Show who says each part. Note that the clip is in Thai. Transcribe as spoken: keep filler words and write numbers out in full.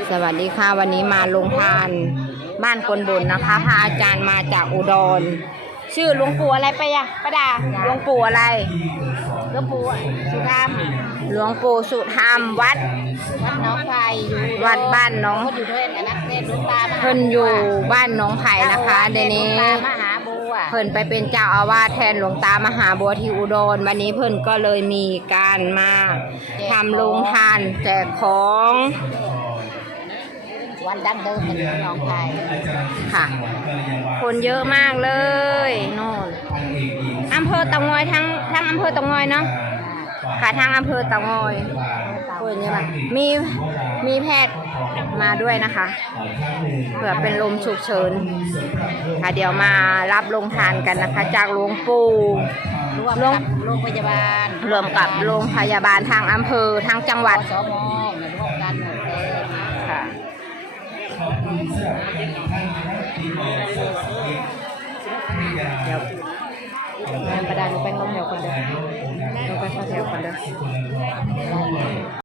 Speaker 1: สวัสดีค่ะวันนี้มาลงทานบ้านคนบุญนะคะพระอาจารย์มาจากอุดรชื่อหลวงปู่อะไรไปอะป้าดาหลวงปู่อะไรหลวงปู่สุธรรมหลวงปู่สุธรรมวัด
Speaker 2: วัดน้องไผ่อยู่
Speaker 1: วัดบ้านน้อง
Speaker 2: อยู่เพื่อนนะเทศหลวงตามหา
Speaker 1: เพิ่นอยู่บ้านน้องไผ่นะคะเดี๋ยวนี้
Speaker 2: มหาบัว
Speaker 1: เพิ่นไปเป็นเจ้าอาวาสแทนหลวงตามหาบัวที่อุดรวันนี้เพิ่นก็เลยมีการมาทำโรงทานแจกของ
Speaker 2: วันดั้งเดิมเป็นน้องไผ่
Speaker 1: ค่ะคนเยอะมากเลยโน่นอำเภอเตางอยทั้งทั้งอำเภอเตางอยเนาะค่ะทั้งอำเภอเตางอยคนเยอะมากมีมีแพทย์มาด้วยนะคะเผื่อเป็นลมฉุกเฉินค่ะเดี๋ยวมารับลงทานกันนะคะจากหลวงปู่
Speaker 2: รวมกับโรงพยาบาล
Speaker 1: รวมกับโรงพยาบาลทางอำเภอทางจังหวัด
Speaker 2: สมร่วมกันหมดเลย
Speaker 1: ค่ะเดี๋ยวงานประดาหนูไปเข้าแถวคนเดียวหนูไปเข้าแถวคนเดียว